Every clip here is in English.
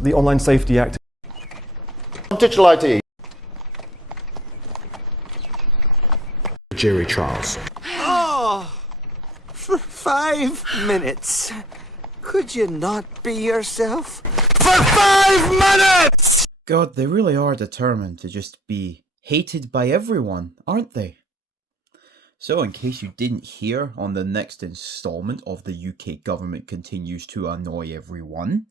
the Online Safety Act. Digital ID. Jury trials. Oh, for 5 minutes. Could you not be yourself? For 5 minutes! God, they really are determined to just be hated by everyone, aren't they? So, in case you didn't hear, on the next installment of The UK Government Continues to Annoy Everyone,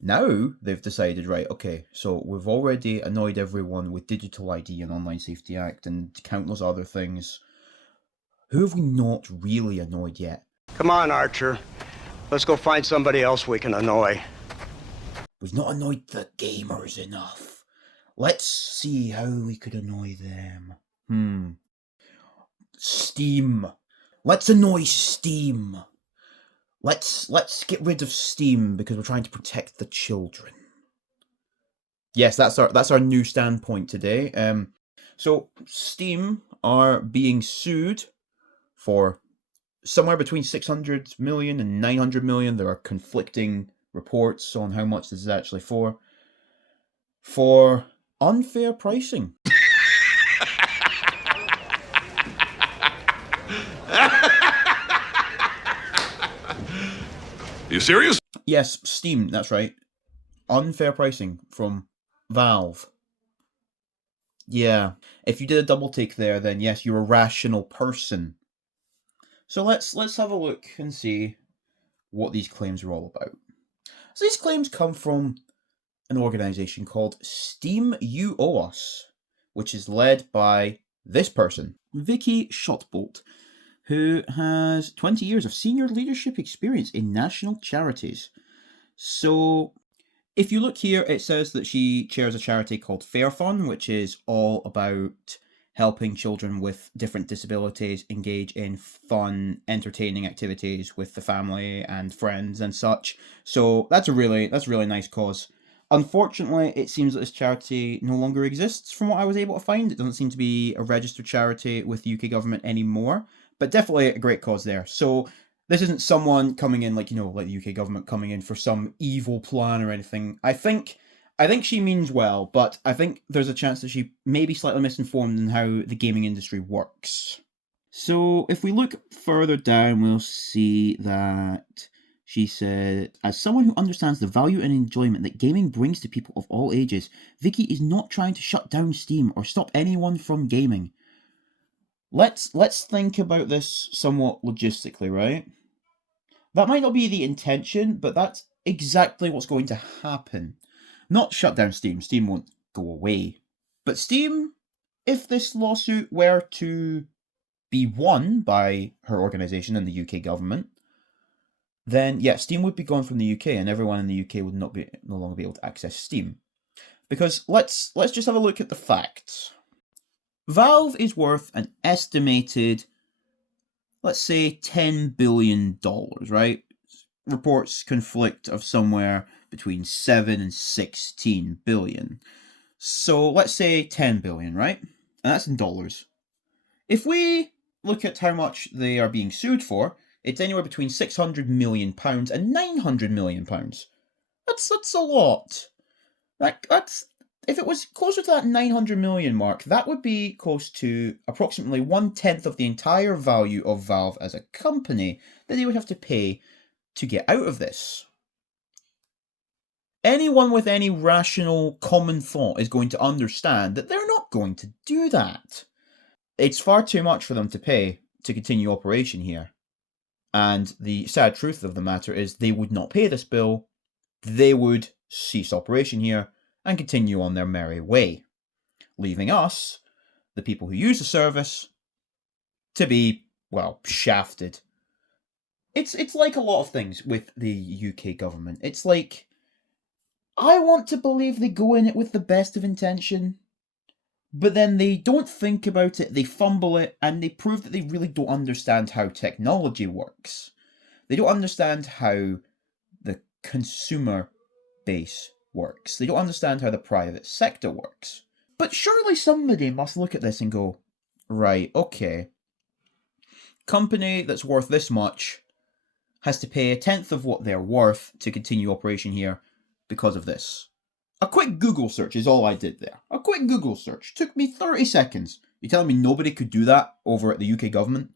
now they've decided, right, okay, so we've already annoyed everyone with Digital ID and Online Safety Act and countless other things. Who have we not really annoyed yet? Come on, Archer. Let's go find somebody else we can annoy. We've not annoyed the gamers enough. Let's see how we could annoy them. Steam. Let's annoy Steam. Let's get rid of Steam because we're trying to protect the children. Yes, that's our new standpoint today. So Steam are being sued for somewhere between 600 million and 900 million. There are conflicting reports on how much this is actually for unfair pricing. You serious? Yes, Steam, that's right. Unfair pricing from Valve. Yeah, if you did a double take there, then yes, you're a rational person. So let's have a look and see what these claims are all about. So these claims come from an organisation called Steam You Owe Us, which is led by this person, Vicki Shotbolt, who has 20 years of senior leadership experience in national charities. So if you look here, it says that she chairs a charity called Fair Fun, which is all about helping children with different disabilities engage in fun, entertaining activities with the family and friends and such. So that's a really nice cause. Unfortunately, it seems that this charity no longer exists from what I was able to find. It doesn't seem to be a registered charity with the UK government anymore, but definitely a great cause there. So this isn't someone coming in like the UK government coming in for some evil plan or anything. I think she means well, but I think there's a chance that she may be slightly misinformed in how the gaming industry works. So if we look further down, we'll see that she said, as someone who understands the value and enjoyment that gaming brings to people of all ages, Vicki is not trying to shut down Steam or stop anyone from gaming. Let's think about this somewhat logistically, right? That might not be the intention, but that's exactly what's going to happen. Not shut down Steam. Steam won't go away. But Steam, if this lawsuit were to be won by her organisation and the UK government, then yeah, Steam would be gone from the UK and everyone in the UK would no longer be able to access Steam. Because let's just have a look at the facts. Valve is worth an estimated, let's say, $10 billion, right? Reports conflict of somewhere between 7 and 16 billion. So let's say 10 billion, right? And that's in dollars. If we look at how much they are being sued for, it's anywhere between £600 million and £900 million. That's a lot. That's if it was closer to that 900 million mark, that would be close to approximately 1/10 of the entire value of Valve as a company that they would have to pay to get out of this. Anyone with any rational common thought is going to understand that they're not going to do that. It's far too much for them to pay to continue operation here. And the sad truth of the matter is they would not pay this bill, they would cease operation here and continue on their merry way, leaving us, the people who use the service, to be, well, shafted. It's like a lot of things with the UK government. It's like, I want to believe they go in it with the best of intention, but then they don't think about it, they fumble it, and they prove that they really don't understand how technology works. They don't understand how the consumer base works. They don't understand how the private sector works. But surely somebody must look at this and go, right, okay, company that's worth this much has to pay 1/10 of what they're worth to continue operation here, because of this. A quick Google search is all I did there. A quick Google search. Took me 30 seconds. You're telling me nobody could do that over at the UK government?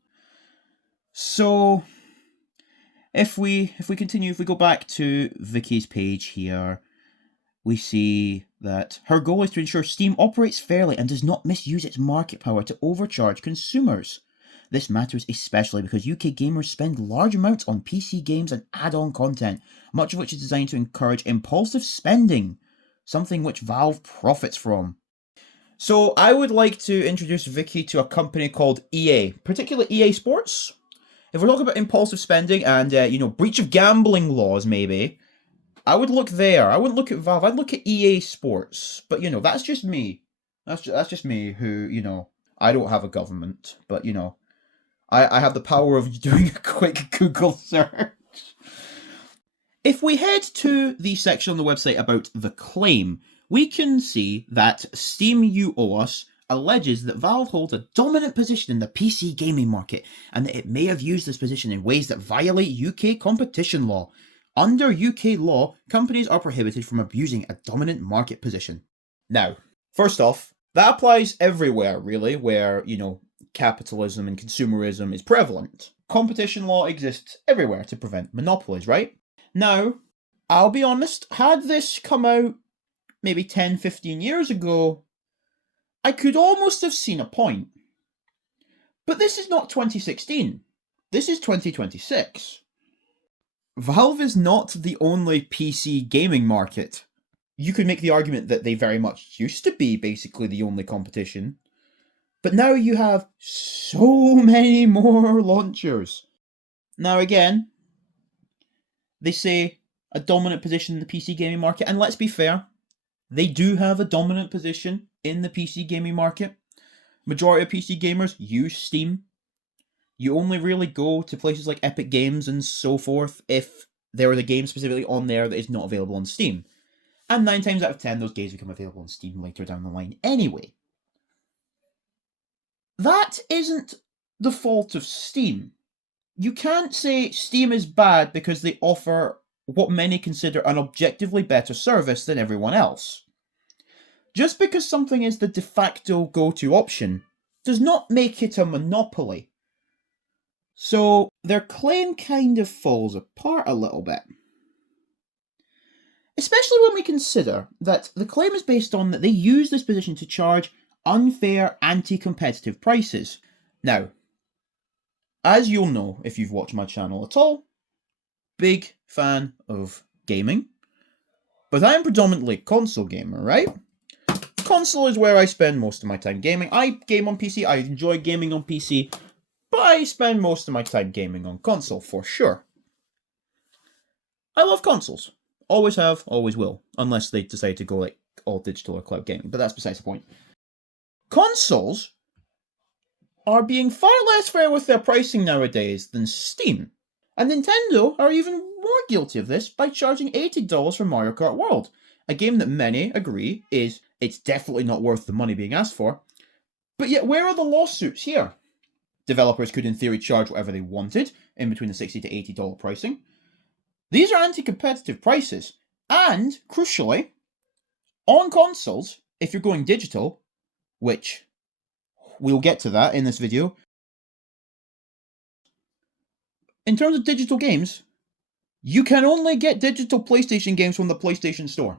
So, if we continue, if we go back to Vicky's page here, we see that her goal is to ensure Steam operates fairly and does not misuse its market power to overcharge consumers. This matters especially because UK gamers spend large amounts on PC games and add-on content, much of which is designed to encourage impulsive spending, something which Valve profits from. So I would like to introduce Vicky to a company called EA, particularly EA Sports. If we're talking about impulsive spending and, breach of gambling laws, maybe, I would look there. I wouldn't look at Valve. I'd look at EA Sports. But, that's just me. That's just me who, I don't have a government. But, I have the power of doing a quick Google search. If we head to the section on the website about the claim, we can see that Steam You Owe Us alleges that Valve holds a dominant position in the PC gaming market and that it may have used this position in ways that violate UK competition law. Under UK law, companies are prohibited from abusing a dominant market position. Now, first off, that applies everywhere, really, where, capitalism and consumerism is prevalent. Competition law exists everywhere to prevent monopolies, right? Now, I'll be honest, had this come out maybe 10, 15 years ago, I could almost have seen a point. But this is not 2016. This is 2026. Valve is not the only PC gaming market. You could make the argument that they very much used to be basically the only competition. But now you have so many more launchers. Now again, they say a dominant position in the PC gaming market, and let's be fair, they do have a dominant position in the PC gaming market. Majority of PC gamers use Steam. You only really go to places like Epic Games and so forth if there is a game specifically on there that is not available on Steam. And 9 times out of 10, those games become available on Steam later down the line anyway. That isn't the fault of Steam. You can't say Steam is bad because they offer what many consider an objectively better service than everyone else. Just because something is the de facto go-to option does not make it a monopoly. So their claim kind of falls apart a little bit. Especially when we consider that the claim is based on that they use this position to charge unfair, anti-competitive prices. Now, as you'll know if you've watched my channel at all, big fan of gaming, but I am predominantly console gamer, right? Console is where I spend most of my time gaming. I game on PC, I enjoy gaming on PC, but I spend most of my time gaming on console, for sure. I love consoles. Always have, always will. Unless they decide to go like all digital or cloud gaming, but that's besides the point. Consoles are being far less fair with their pricing nowadays than Steam. And Nintendo are even more guilty of this by charging $80 for Mario Kart World, a game that many agree it's definitely not worth the money being asked for. But yet, where are the lawsuits here? Developers could in theory charge whatever they wanted, in between the $60 to $80 pricing. These are anti-competitive prices, and, crucially, on consoles, if you're going digital, which we'll get to that in this video, in terms of digital games, you can only get digital PlayStation games from the PlayStation Store.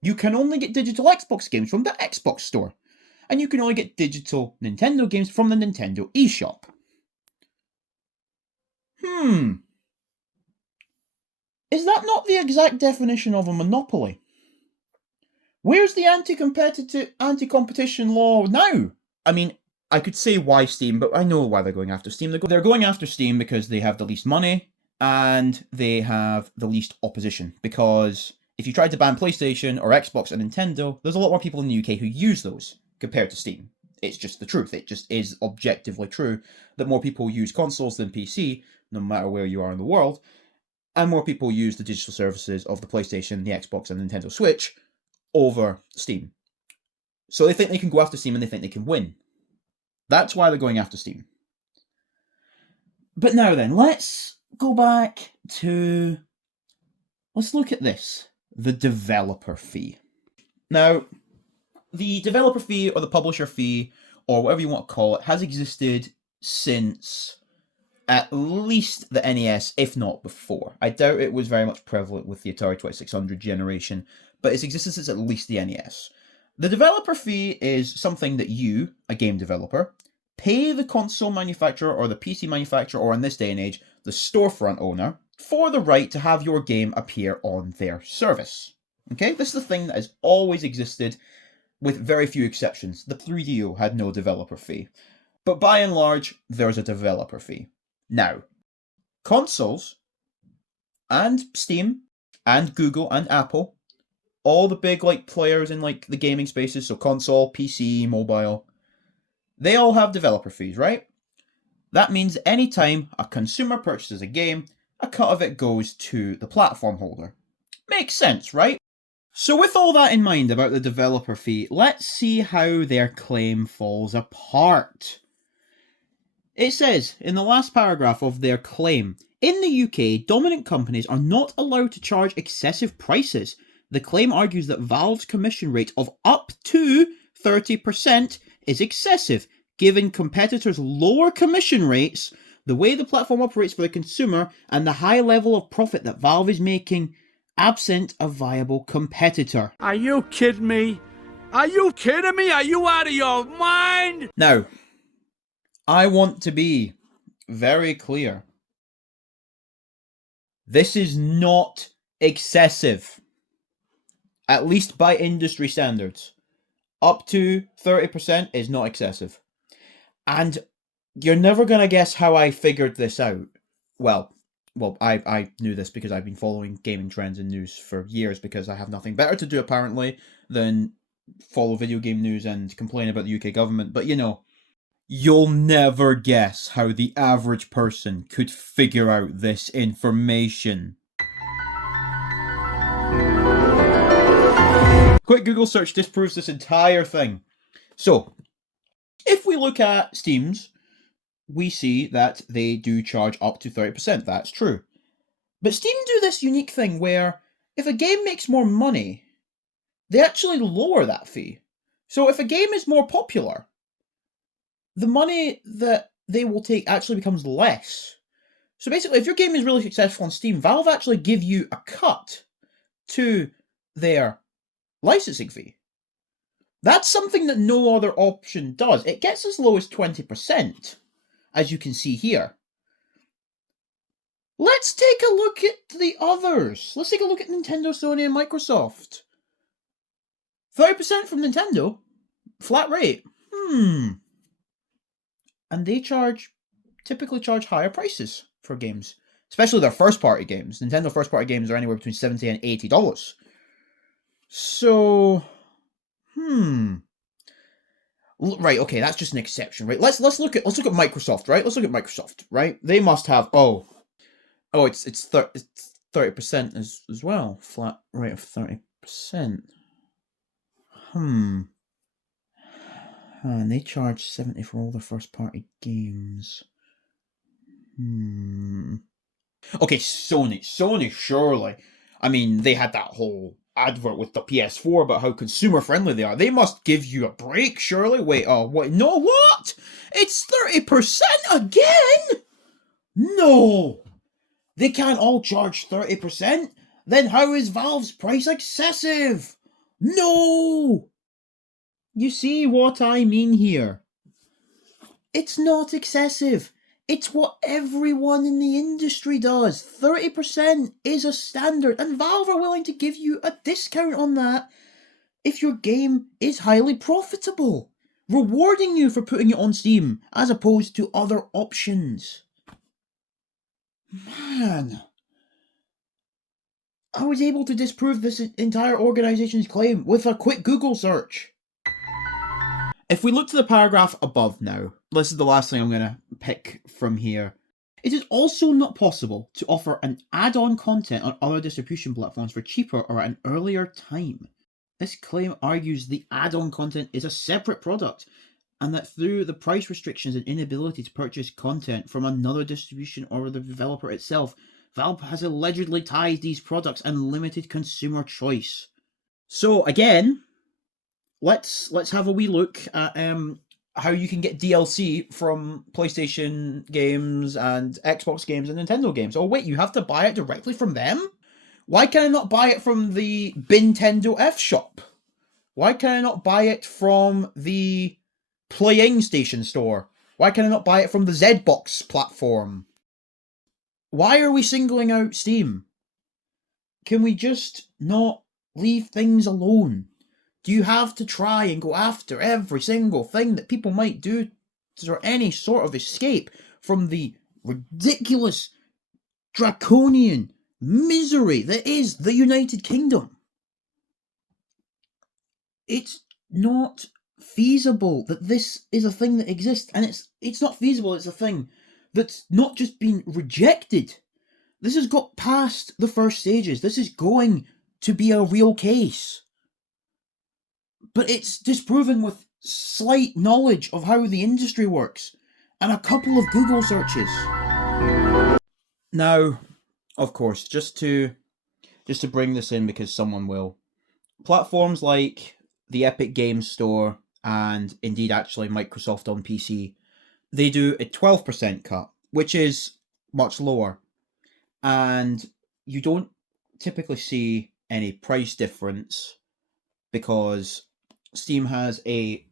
You can only get digital Xbox games from the Xbox Store. And you can only get digital Nintendo games from the Nintendo eShop. Is that not the exact definition of a monopoly? Where's the anti-competition law now? I mean, I could say why Steam, but I know why they're going after Steam. They're going after Steam because they have the least money and they have the least opposition. Because if you tried to ban PlayStation or Xbox and Nintendo, there's a lot more people in the UK who use those compared to Steam. It's just the truth. It just is objectively true that more people use consoles than PC, no matter where you are in the world, and more people use the digital services of the PlayStation, the Xbox, and Nintendo Switch over Steam. So they think they can go after Steam and they think they can win. That's why they're going after Steam. But now then, let's go back to... Let's look at this. the developer fee. Now, the developer fee or the publisher fee, or whatever you want to call it, has existed since at least the NES, if not before. I doubt it was very much prevalent with the Atari 2600 generation, but it's existed since at least the NES. The developer fee is something that you, a game developer, pay the console manufacturer or the PC manufacturer, or in this day and age, the storefront owner, for the right to have your game appear on their service. Okay, this is the thing that has always existed, with very few exceptions. The 3DO had no developer fee. But by and large, there's a developer fee. Now, consoles, and Steam, and Google, and Apple, all the big players in the gaming spaces, so console, PC, mobile, they all have developer fees, right? That means anytime a consumer purchases a game, a cut of it goes to the platform holder. Makes sense, right? So with all that in mind about the developer fee, let's see how their claim falls apart. It says, in the last paragraph of their claim, in the UK, dominant companies are not allowed to charge excessive prices. The claim argues that Valve's commission rate of up to 30% is excessive, given competitors' lower commission rates, the way the platform operates for the consumer, and the high level of profit that Valve is making, absent a viable competitor. Are you kidding me? Are you kidding me? Are you out of your mind? Now, I want to be very clear. This is not excessive. At least by industry standards. Up to 30% is not excessive. And you're never going to guess how I figured this out. Well, I knew this because I've been following gaming trends and news for years, because I have nothing better to do apparently than follow video game news and complain about the UK government. But you'll never guess how the average person could figure out this information. Quick Google search disproves this entire thing. So, if we look at Steam's, we see that they do charge up to 30%. That's true. But Steam do this unique thing where if a game makes more money, they actually lower that fee. So if a game is more popular, the money that they will take actually becomes less. So basically, if your game is really successful on Steam, Valve actually give you a cut to their licensing fee. That's something that no other option does. It gets as low as 20%, as you can see here. Let's take a look at the others. Let's take a look at Nintendo, Sony, and Microsoft. 30% from Nintendo, flat rate. And they typically charge higher prices for games, especially their first-party games. Nintendo first-party games are anywhere between $70 and $80. So, right, okay, that's just an exception, right? Let's look at Microsoft, right? Let's look at Microsoft, right? They must have it's 30% as well, flat rate of 30%. And they charge $70 for all their first-party games. Okay, Sony, surely. I mean, they had that whole advert with the PS4 about how consumer-friendly they are. They must give you a break, surely. Wait, what? No, what? It's 30% again? No! They can't all charge 30%? Then how is Valve's price excessive? No! You see what I mean here? It's not excessive. It's what everyone in the industry does. 30% is a standard, and Valve are willing to give you a discount on that if your game is highly profitable, rewarding you for putting it on Steam as opposed to other options. Man, I was able to disprove this entire organization's claim with a quick Google search. If we look to the paragraph above now, this is the last thing I'm going to pick from here. It is also not possible to offer an add-on content on other distribution platforms for cheaper or at an earlier time. This claim argues the add-on content is a separate product, and that through the price restrictions and inability to purchase content from another distribution or the developer itself, Valve has allegedly tied these products and limited consumer choice. So again, let's have a wee look at how you can get DLC from PlayStation games and Xbox games and Nintendo games. Oh wait, you have to buy it directly from them? Why can I not buy it from the Nintendo F shop? Why can I not buy it from the Playing Station store? Why can I not buy it from the Zbox platform? Why are we singling out Steam? Can we just not leave things alone? Do you have to try and go after every single thing that people might do for any sort of escape from the ridiculous, draconian misery that is the United Kingdom? It's not feasible that this is a thing that exists, and it's not feasible. It's a thing that's not just been rejected. This has got past the first stages. This is going to be a real case. But it's disproven with slight knowledge of how the industry works and a couple of Google searches. Now, of course, just to bring this in because someone will. Platforms like the Epic Games Store and indeed actually Microsoft on PC, they do a 12% cut, which is much lower. And you don't typically see any price difference because Steam has a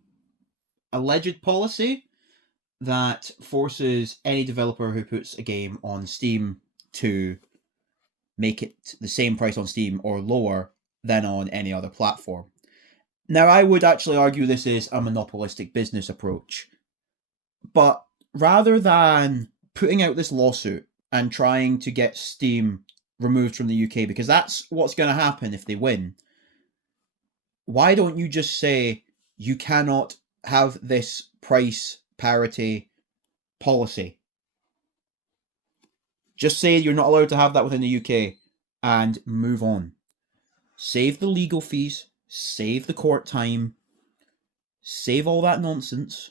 alleged policy that forces any developer who puts a game on Steam to make it the same price on Steam or lower than on any other platform. Now, I would actually argue this is a monopolistic business approach. But rather than putting out this lawsuit and trying to get Steam removed from the UK, because that's what's going to happen if they win, why don't you just say you cannot have this price parity policy? Just say you're not allowed to have that within the UK and move on. Save the legal fees, save the court time, save all that nonsense,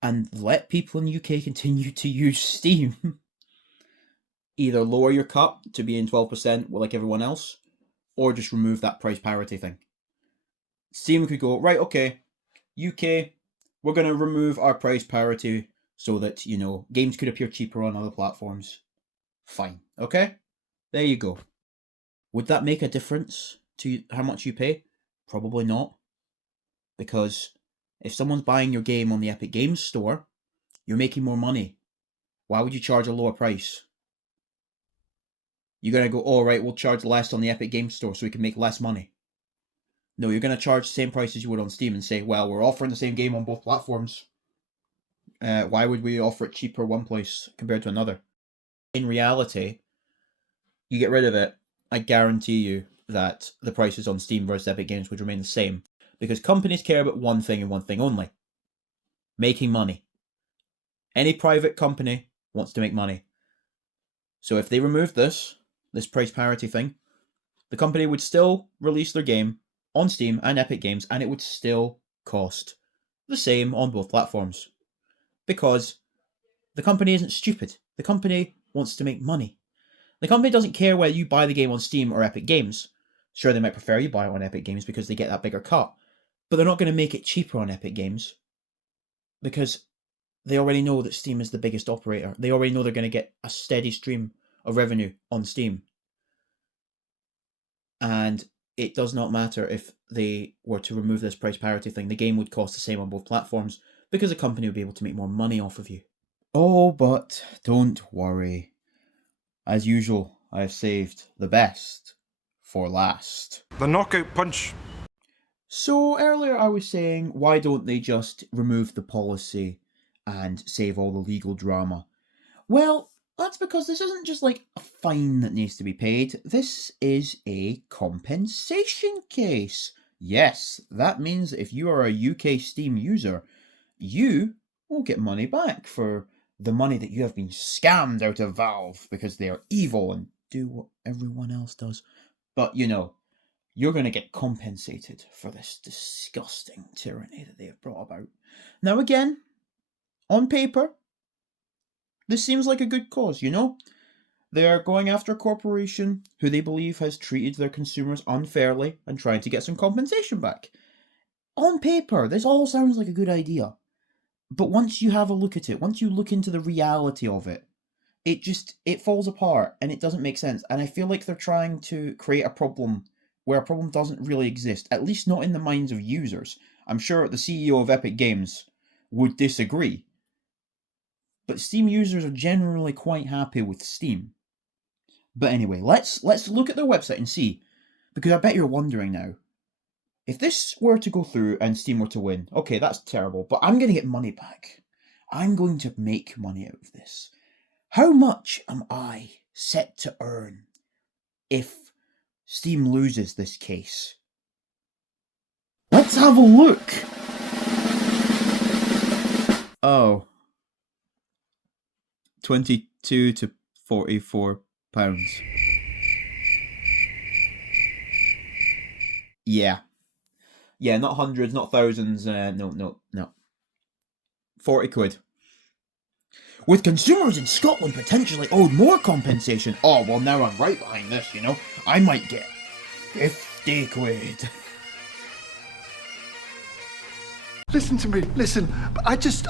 and let people in the UK continue to use Steam. Either lower your cut to be in 12% like everyone else, or just remove that price parity thing. Steam could go, right, okay, UK, we're going to remove our price parity so that, games could appear cheaper on other platforms. Fine, okay? There you go. Would that make a difference to how much you pay? Probably not. Because if someone's buying your game on the Epic Games Store, you're making more money. Why would you charge a lower price? You're going to go, oh, right, we'll charge less on the Epic Games Store so we can make less money. No, you're going to charge the same price as you would on Steam and say, well, we're offering the same game on both platforms. Why would we offer it cheaper one place compared to another? In reality, you get rid of it, I guarantee you that the prices on Steam versus Epic Games would remain the same. Because companies care about one thing and one thing only. Making money. Any private company wants to make money. So if they remove this price parity thing, the company would still release their game on Steam and Epic Games, and it would still cost the same on both platforms. Because the company isn't stupid. The company wants to make money. The company doesn't care whether you buy the game on Steam or Epic Games. Sure, they might prefer you buy it on Epic Games because they get that bigger cut. But they're not going to make it cheaper on Epic Games because they already know that Steam is the biggest operator. They already know they're going to get a steady stream of revenue on Steam. And it does not matter if they were to remove this price parity thing. The game would cost the same on both platforms because the company would be able to make more money off of you. Oh, but don't worry. As usual, I have saved the best for last. The knockout punch. So earlier I was saying, why don't they just remove the policy and save all the legal drama? Well, that's because this isn't just like a fine that needs to be paid. This is a compensation case. Yes, that means if you are a UK Steam user, you will get money back for the money that you have been scammed out of Valve because they are evil and do what everyone else does. But you're going to get compensated for this disgusting tyranny that they have brought about. Now again, on paper, this seems like a good cause, They're going after a corporation who they believe has treated their consumers unfairly and trying to get some compensation back. On paper, this all sounds like a good idea. But once you have a look at it, once you look into the reality of it, it falls apart and it doesn't make sense. And I feel like they're trying to create a problem where a problem doesn't really exist, at least not in the minds of users. I'm sure the CEO of Epic Games would disagree. But Steam users are generally quite happy with Steam. But anyway, let's look at their website and see, because I bet you're wondering now, if this were to go through and Steam were to win, okay, that's terrible, but I'm going to get money back. I'm going to make money out of this. How much am I set to earn if Steam loses this case? Let's have a look. Oh. 22 to 44 pounds. Yeah. Yeah, not hundreds, not thousands, no. 40 quid. With consumers in Scotland potentially owed more compensation. Oh, well now I'm right behind this, you know. I might get 50 quid. Listen to me, listen. I just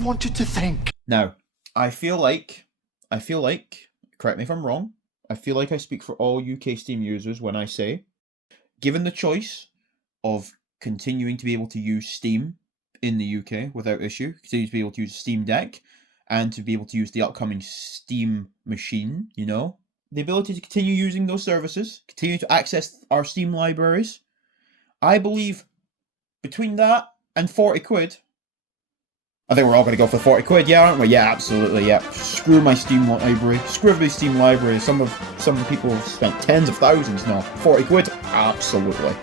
want you to think. Now, I feel like, correct me if I'm wrong, I feel like I speak for all UK Steam users when I say, given the choice of continuing to be able to use Steam in the UK without issue, continue to be able to use Steam Deck, and to be able to use the upcoming Steam machine, you know, the ability to continue using those services, continue to access our Steam libraries, I believe between that and 40 quid, I think we're all going to go for 40 quid, yeah, aren't we? Yeah, absolutely, yeah. Screw my Steam library. Screw every Steam library. Some of the people have spent tens of thousands now. 40 quid? Absolutely.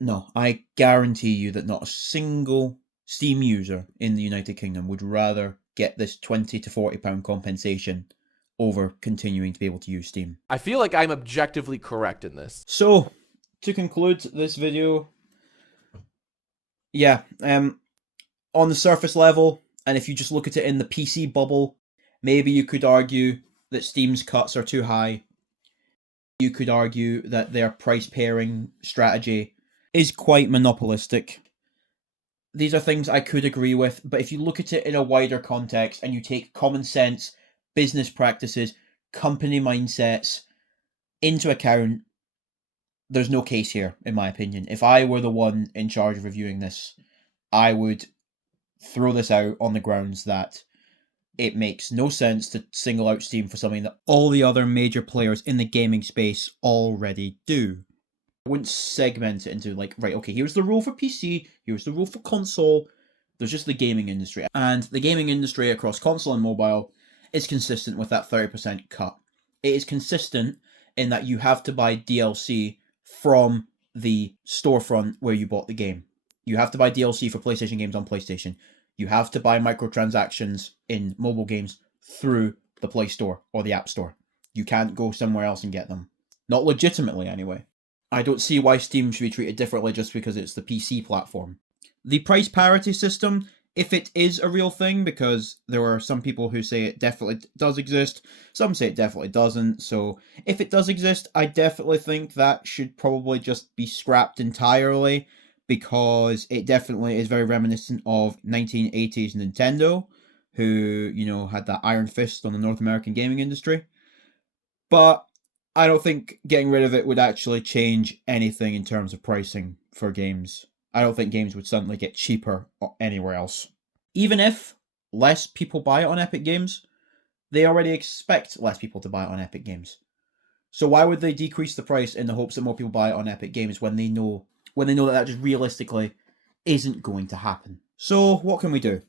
No, I guarantee you that not a single Steam user in the United Kingdom would rather get this £20 to £40 compensation over continuing to be able to use Steam. I feel like I'm objectively correct in this. So, to conclude this video, yeah, on the surface level, and if you just look at it in the PC bubble, maybe you could argue that Steam's cuts are too high. You could argue that their price pairing strategy is quite monopolistic. These are things I could agree with, but if you look at it in a wider context and you take common sense, business practices, company mindsets into account, there's no case here, in my opinion. If I were the one in charge of reviewing this, I would throw this out on the grounds that it makes no sense to single out Steam for something that all the other major players in the gaming space already do. I wouldn't segment it into like, right, okay, here's the rule for PC, here's the rule for console, there's just the gaming industry. And the gaming industry across console and mobile is consistent with that 30% cut. It is consistent in that you have to buy DLC from the storefront where you bought the game. You have to buy DLC for PlayStation games on PlayStation. You have to buy microtransactions in mobile games through the Play Store or the App Store. You can't go somewhere else and get them. Not legitimately, anyway. I don't see why Steam should be treated differently just because it's the PC platform. The price parity system, if it is a real thing, because there are some people who say it definitely does exist, some say it definitely doesn't, so if it does exist, I definitely think that should probably just be scrapped entirely, because it definitely is very reminiscent of 1980s Nintendo, who, you know, had that iron fist on the North American gaming industry. But I don't think getting rid of it would actually change anything in terms of pricing for games. I don't think games would suddenly get cheaper anywhere else. Even if less people buy it on Epic Games, they already expect less people to buy it on Epic Games. So why would they decrease the price in the hopes that more people buy it on Epic Games when they know that just realistically isn't going to happen? So what can we do?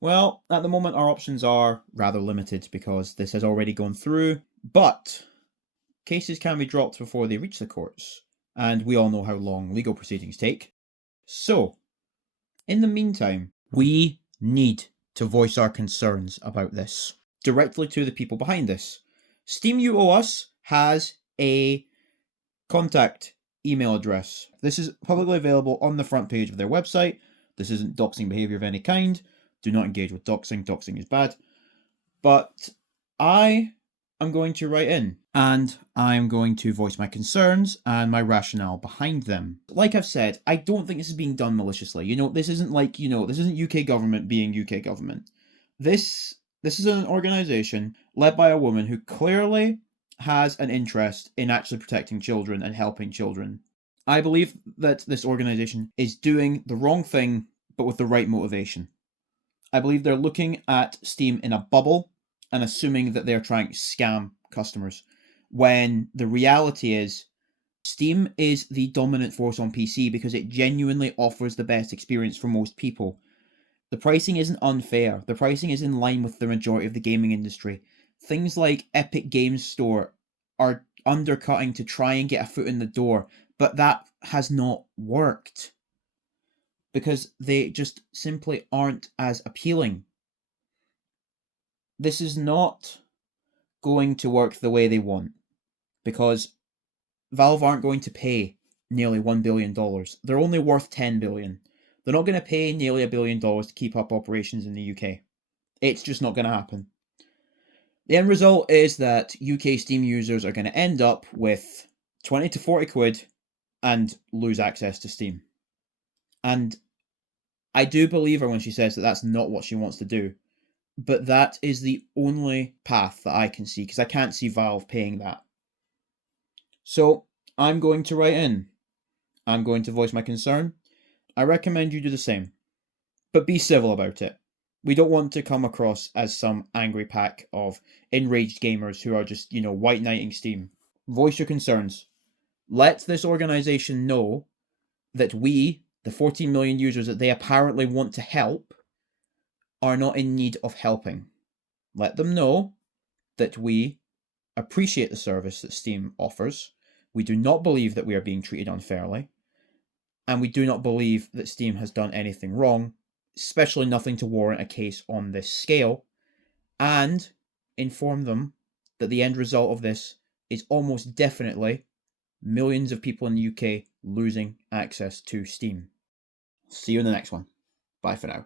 Well, at the moment our options are rather limited because this has already gone through, but cases can be dropped before they reach the courts, and we all know how long legal proceedings take. So, in the meantime, we need to voice our concerns about this directly to the people behind this. Steam You Owe Us has a contact email address. This is publicly available on the front page of their website. This isn't doxing behavior of any kind. Do not engage with doxing. Doxing is bad. But I am going to write in, and I'm going to voice my concerns and my rationale behind them. Like I've said, I don't think this is being done maliciously. This isn't like, this isn't UK government being UK government. This is an organisation led by a woman who clearly has an interest in actually protecting children and helping children. I believe that this organisation is doing the wrong thing, but with the right motivation. I believe they're looking at Steam in a bubble and assuming that they're trying to scam customers, when the reality is Steam is the dominant force on PC because it genuinely offers the best experience for most people. The pricing isn't unfair. The pricing is in line with the majority of the gaming industry. Things like Epic Games Store are undercutting to try and get a foot in the door, but that has not worked because they just simply aren't as appealing. This is not going to work the way they want because Valve aren't going to pay nearly $1 billion. They're only worth $10 billion. They're not going to pay nearly $1 billion to keep up operations in the UK. It's just not going to happen. The end result is that UK Steam users are going to end up with 20 to 40 quid and lose access to Steam. And I do believe her when she says that that's not what she wants to do. But that is the only path that I can see, because I can't see Valve paying that. So I'm going to write in. I'm going to voice my concern. I recommend you do the same. But be civil about it. We don't want to come across as some angry pack of enraged gamers who are just, white knighting Steam. Voice your concerns. Let this organisation know that we, the 14 million users that they apparently want to help, are not in need of helping. Let them know that we appreciate the service that Steam offers. We do not believe that we are being treated unfairly. And we do not believe that Steam has done anything wrong, especially nothing to warrant a case on this scale. And inform them that the end result of this is almost definitely millions of people in the UK losing access to Steam. See you in the next one. Bye for now.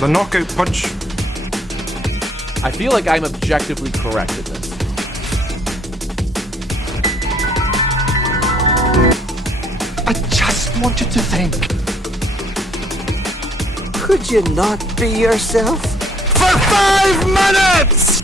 The knockout punch. I feel like I'm objectively correct in this. I just wanted to think. Could you not be yourself? For 5 minutes!